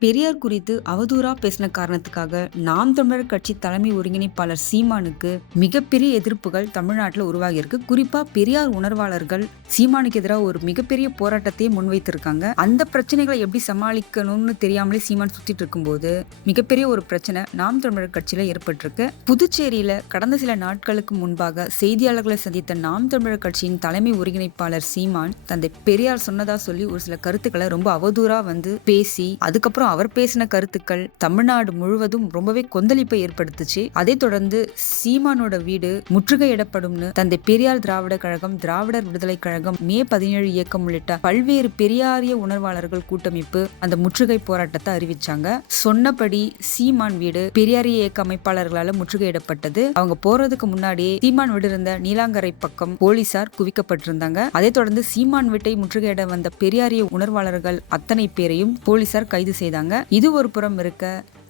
பெரியார் குறித்து அவதூறா பேசின காரணத்துக்காக நாம் தமிழர் கட்சி தலைமை ஒருங்கிணைப்பாளர் சீமானுக்கு மிகப்பெரிய எதிர்ப்புகள் தமிழ்நாட்டில் உருவாகி இருக்கு குறிப்பா பெரியார் உணர்வாளர்கள் சீமானுக்கு எதிராக ஒரு மிகப்பெரிய போராட்டத்தையே முன்வைத்திருக்காங்க. அந்த பிரச்சனைகளை எப்படி சமாளிக்கணும்னு தெரியாமலே சீமான் சுத்திட்டு இருக்கும்போது மிகப்பெரிய ஒரு பிரச்சனை நாம் தமிழர் கட்சியில ஏற்பட்டிருக்கு. புதுச்சேரியில கடந்த சில நாட்களுக்கு முன்பாக செய்தியாளர்களை சந்தித்த நாம் தமிழர் கட்சியின் தலைமை ஒருங்கிணைப்பாளர் சீமான் தந்தை பெரியார் சொன்னதா சொல்லி ஒரு சில கருத்துக்களை ரொம்ப அவதூறா வந்து பேசி அதுக்கப்புறம் அவர் பேசின கருத்துக்கள் தமிழ்நாடு முழுவதும் ரொம்பவே கொந்தளிப்பை ஏற்படுத்துச்சு. அதை தொடர்ந்து சீமானோட வீடு முற்றுகையிடப்படும்னு தந்தை பெரியார் திராவிட கழகம் திராவிடர் விடுதலை கழகம் மே பதினேழு இயக்கம் உள்ளிட்ட பல்வேறு பெரியாரிய உணர்வாளர்கள் கூட்டமைப்பு அந்த முற்றுகை போராட்டத்தை அறிவிச்சாங்க. சொன்னபடி சீமான் வீடு பெரியாரிய இயக்க அமைப்பாளர்களால முற்றுகையிடப்பட்டது. அவங்க போறதுக்கு முன்னாடியே சீமான் வீடு இருந்த நீலாங்கரை பக்கம் போலீசார் குவிக்கப்பட்டிருந்தாங்க. அதை தொடர்ந்து சீமான் வீட்டை முற்றுகையிட வந்த பெரியாரிய உணர்வாளர்கள் அத்தனை பேரையும் போலீசார் கைது செய்தாங்க. இது ஒரு புறம் இருக்க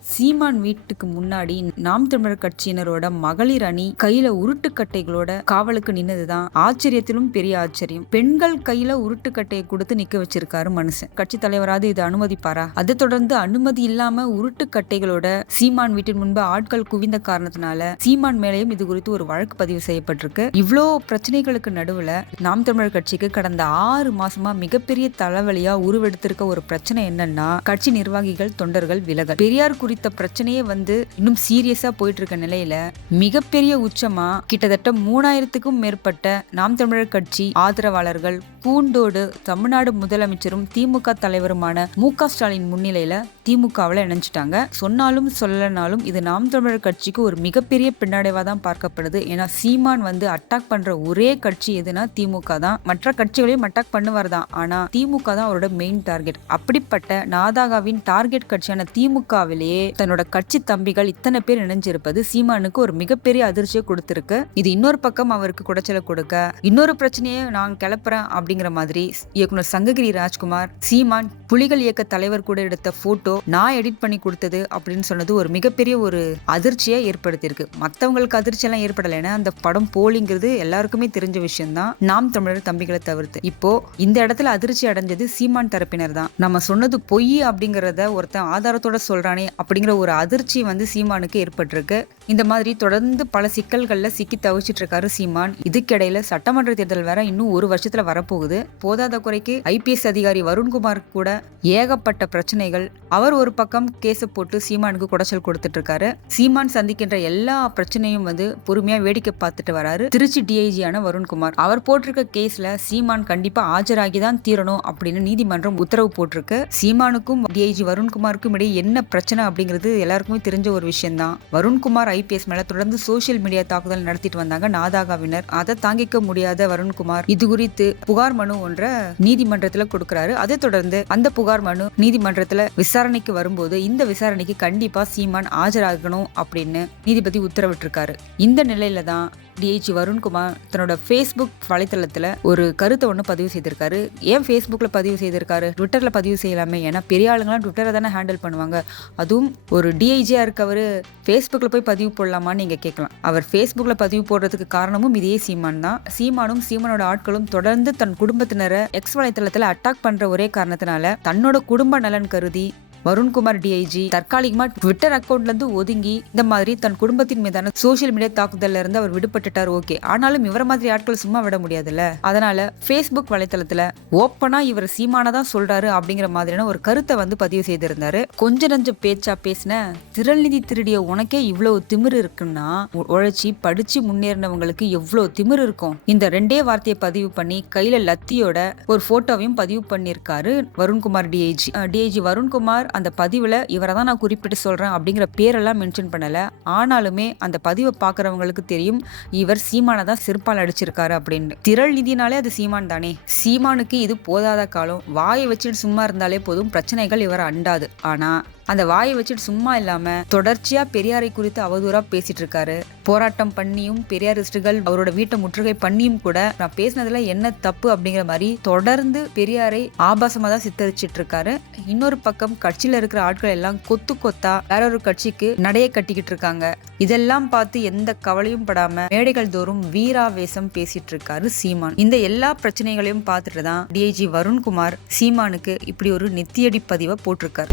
சீமான் வீட்டுக்கு முன்னாடி நாம் தமிழர் கட்சியினரோட மகளிர் அணி கையில உருட்டுக்கட்டைகளோட காவலுக்கு நின்னதுதான் ஆச்சரியத்திலும் பெரிய ஆச்சரியம். பெண்கள் கையில உருட்டுக்கட்டையை கொடுத்து நிக்க வச்சிருக்காரு மனுஷன். கட்சி தலைவராது இது அனுமதிப்பாரா? அதை தொடர்ந்து அனுமதி இல்லாம உருட்டுக்கட்டைகளோட சீமான் வீட்டின் முன்பு ஆட்கள் குவிந்த காரணத்தினால சீமான் மேலேயும் இது குறித்து ஒரு வழக்கு பதிவு செய்யப்பட்டிருக்கு. இவ்வளோ பிரச்சனைகளுக்கு நடுவுல நாம் தமிழர் கட்சிக்கு கடந்த ஆறு மாசமா மிகப்பெரிய தலைவலியா உருவெடுத்திருக்க ஒரு பிரச்சனை என்னன்னா கட்சி நிர்வாகிகள் தொண்டர்கள் விலகல். பெரியார் குறித்து பிரச்சனையே வந்து இன்னும் சீரியஸா போயிட்டு இருக்க நிலையில மிகப்பெரிய உச்சமா கிட்டத்தட்ட மூணாயிரத்துக்கும் மேற்பட்ட நாம் தமிழர் கட்சி ஆதரவாளர்கள் பூண்டோடு தமிழ்நாடு முதலமைச்சரும் திமுக தலைவருமான மு க ஸ்டாலின் முன்னிலையில திமுகவில் இணைஞ்சிட்டாங்க. சொன்னாலும் சொல்லனாலும் இது நாம் தமிழர் கட்சிக்கு ஒரு மிகப்பெரிய பின்னடைவா தான் பார்க்கப்படுது. ஏன்னா சீமான் வந்து அட்டாக் பண்ற ஒரே கட்சி எதுனா திமுக தான். மற்ற கட்சிகளையும் அட்டாக் பண்ணுவார் தான். ஆனா திமுக தான் அவரோட மெயின் டார்கெட் அப்படிப்பட்ட நாதாகாவின் டார்கெட் கட்சியான திமுகவிலேயே தன்னோட கட்சி தம்பிகள் இத்தனை பேர் இணைஞ்சிருப்பது சீமானுக்கு ஒரு மிகப்பெரிய அதிர்ச்சியை கொடுத்திருக்கு. இது இன்னொரு பக்கம் அவருக்கு குடைச்சலை கொடுக்க இன்னொரு பிரச்சனையை நான் கிளப்புறேன் அப்படிங்கிற மாதிரி இயக்குனர் சங்ககிரி ராஜ்குமார் சீமான் புலிகள் இயக்க தலைவர் கூட எடுத்த போட்டோ நான் எடிட் பண்ணி கொடுத்தது அப்படின்னு சொன்னது ஒரு மிகப்பெரிய ஒரு அதிர்ச்சியை ஏற்படுத்தியிருக்கு. மற்றவங்களுக்கு அதிர்ச்சி எல்லாம் ஏன்னா அந்த படம் போலிங்கிறது எல்லாருக்குமே தெரிஞ்ச விஷயம்தான். நாம் தமிழர் தம்பிகளை தவிர்த்து. இப்போ இந்த இடத்துல அதிர்ச்சி அடைஞ்சது சீமான் தரப்பினர் தான் நம்ம சொன்னது பொய் அப்படிங்கறத ஒருத்தன் ஆதாரத்தோட சொல்றானே அப்படிங்கிற ஒரு அதிர்ச்சி வந்து சீமானுக்கு ஏற்பட்டிருக்கு. இந்த மாதிரி தொடர்ந்து பல சிக்கல்கள்ல சிக்கி தவிச்சிட்டு இருக்காரு சீமான். இதுக்கிடையில சட்டமன்ற தேர்தல் வேற இன்னும் ஒரு வருஷத்துல வரப்போகுது. போதாத குறைக்கு ஐபிஎஸ் அதிகாரி வருண்குமார் கூட ஏகப்பட்ட பிரச்சனைகள். அவர் ஒரு பக்கம் கேஸை போட்டு சீமானுக்கு குடைச்சல் கொடுத்துட்டு இருக்காரு சீமான் சந்திக்கின்ற எல்லா பிரச்சனையும் வந்து பொறுமையா வேடிக்கை பார்த்துட்டு வராரு. திருச்சி டிஐஜியான வருண்குமார். அவர் போட்டிருக்க கேஸ்ல சீமான் கண்டிப்பா ஆஜராகி தான் தீரணும் அப்படின்னு நீதிமன்றம் உத்தரவு போட்டிருக்கு. சீமானுக்கும் டிஐஜி வருண்குமாருக்கும் இடையே என்ன பிரச்சனை அப்படிங்கிறது எல்லாருக்குமே தெரிஞ்ச ஒரு விஷயம்தான். வருண்குமார் ஐபிஎஸ் மேல தொடர்ந்து சோசியல் மீடியா தாக்குதல் நடத்திட்டு வந்தாங்க நாதாகாவினர். அதை தாங்கிக்க முடியாத வருண்குமார். இது குறித்து புகார் மனு ஒன்றை நீதிமன்றத்துல கொடுக்கறாரு. அதை தொடர்ந்து அந்த புகார் மனு நீதிமன்றத்துல விசாரணைக்கு வரும்போது இந்த விசாரணைக்கு கண்டிப்பா சீமான் ஆஜராகணும் அப்படின்னு நீதிபதி உத்தரவிட்டிருக்காரு. இந்த நிலையில தான் டிஐஜி வருண்குமார் தன்னோட ஃபேஸ்புக் வலைத்தளத்தில் ஒரு கருத்தை ஒன்று பதிவு செய்திருக்காரு. ஏன் ஃபேஸ்புக்கில் பதிவு செய்திருக்காரு? ட்விட்டரில் பதிவு செய்யலாமே. ஏன்னா பெரிய ஆளுங்களாம் ட்விட்டரை தானே ஹேண்டில் பண்ணுவாங்க. அதுவும் ஒரு டிஐஜியாக இருக்கவர் ஃபேஸ்புக்கில் போய் பதிவு போடலாமான்னு நீங்கள் கேட்கலாம். அவர் ஃபேஸ்புக்கில் பதிவு போடுறதுக்கு காரணமும் இதே சீமான் தான். சீமானும் சீமானோட ஆட்களும் தொடர்ந்து தன் குடும்பத்தினரை எக்ஸ் வலைத்தளத்தில் அட்டாக் பண்ணுற ஒரே காரணத்தினால தன்னோட குடும்ப நலன் கருதி வருண்குமார் டிஐஜி தற்காலிகமா ட்விட்டர் அக்கௌண்ட்ல இருந்து ஒதுங்கி இந்த மாதிரி தன் குடும்பத்தின் மீதான சோசியல் மீடியா தாக்குதல்ல இருந்து அவர் விடுபட்டுட்டார் ஓகே ஆனாலும் இவர மாதிரி ஆட்கள் சும்மா விட முடியாதுல்ல? அதனால ஃபேஸ்புக் வலைத்தளத்துல ஓப்பனா இவர் சீமானதான் சொல்றாரு அப்படிங்கிற மாதிரியான ஒரு கருத்தை வந்து பதிவு செய்திருந்தாரு. கொஞ்ச நஞ்ச பேச்சா பேசின திரள்நிதி திருடிய உனக்கே இவ்வளவு திமிரு இருக்குன்னா உழைச்சி படிச்சு முன்னேறினவங்களுக்கு எவ்வளவு திமிரு இருக்கும்? இந்த ரெண்டே வார்த்தையை பதிவு பண்ணி கையில லத்தியோட ஒரு போட்டோவையும் பதிவு பண்ணியிருக்காரு வருண்குமார் டிஐஜி டிஐஜி வருண்குமார் அந்த பதிவில் இவரை தான் நான் குறிப்பிட்டு சொல்கிறேன் அப்படிங்கிற பேரெல்லாம் மென்ஷன் பண்ணலை. ஆனாலுமே அந்த பதிவை பார்க்குறவங்களுக்கு தெரியும் இவர் சீமானை தான் சிற்பால் அடிச்சிருக்காரு அப்படின்னு. திரள் நிதினாலே அது சீமான் தானே. சீமானுக்கு இது போதாத காலம். வாயை வச்சுட்டு சும்மா இருந்தாலே போதும். பிரச்சனைகள் இவரை அண்டாது. ஆனால் அந்த வாயை வச்சுட்டு சும்மா இல்லாம தொடர்ச்சியா பெரியாரை குறித்து அவதூறா பேசிட்டு இருக்காரு போராட்டம் பண்ணியும் பெரியாரிஸ்டுகள் அவரோட வீட்டை முற்றுகை பண்ணியும் கூட நான் பேசினதுல என்ன தப்பு அப்படிங்கிற மாதிரி தொடர்ந்து பெரியாரை ஆபாசமா தான் சித்தரிச்சிட்டு இருக்காரு இன்னொரு பக்கம் கட்சியில இருக்கிற ஆட்கள் எல்லாம் கொத்து கொத்தா வேற ஒரு கட்சிக்கு நடைய கட்டிக்கிட்டு இருக்காங்க இதெல்லாம் பார்த்து எந்த கவலையும் படாம மேடைகள் தோறும் வீராவேசம் பேசிட்டு இருக்காரு சீமான். இந்த எல்லா பிரச்சனைகளையும் பார்த்துட்டு தான் டிஐஜி வருண்குமார் சீமானுக்கு இப்படி ஒரு நெத்தியடி பதிவை போட்டிருக்காரு.